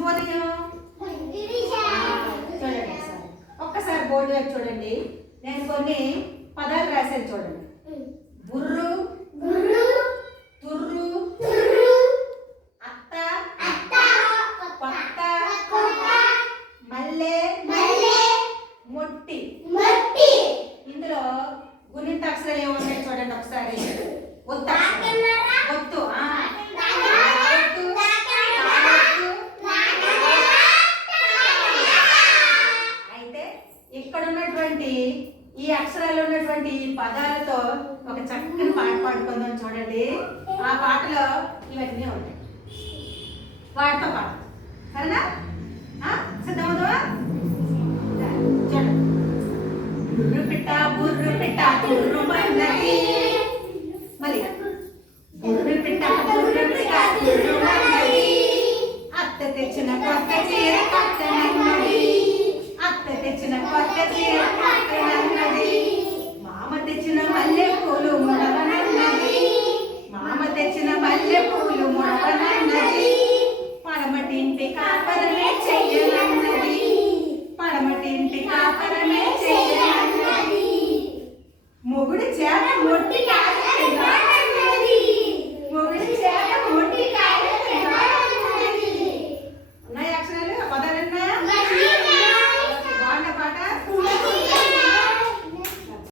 శుభోదయం. చూడండి ఒక్కసారి బోర్డు వైపు చూడండి. నేను కొన్ని పదాలు రాశాను చూడండి. బుర్రు, తుర్రు, అత్త, కొత్త, మల్లె, మొట్టి. ఇందులో గుణింత అక్షరాలు ఏమున్నాయి చూడండి ఒకసారి. ఒత్తు, ఒత్తు, అయితే ఇక్కడ ఉన్నటువంటి ఈ అక్షరాలు ఉన్నటువంటి పదాలతో ఒక చక్కని పాట పాడుకుందాం చూడండి. ఆ పాటలో ఇవన్నీ ఉంటాయి. వాటితో పాటు సరేనా? సిద్ధమవుతావా? చూడండి. బుర్రు పిట్ట తుర్రు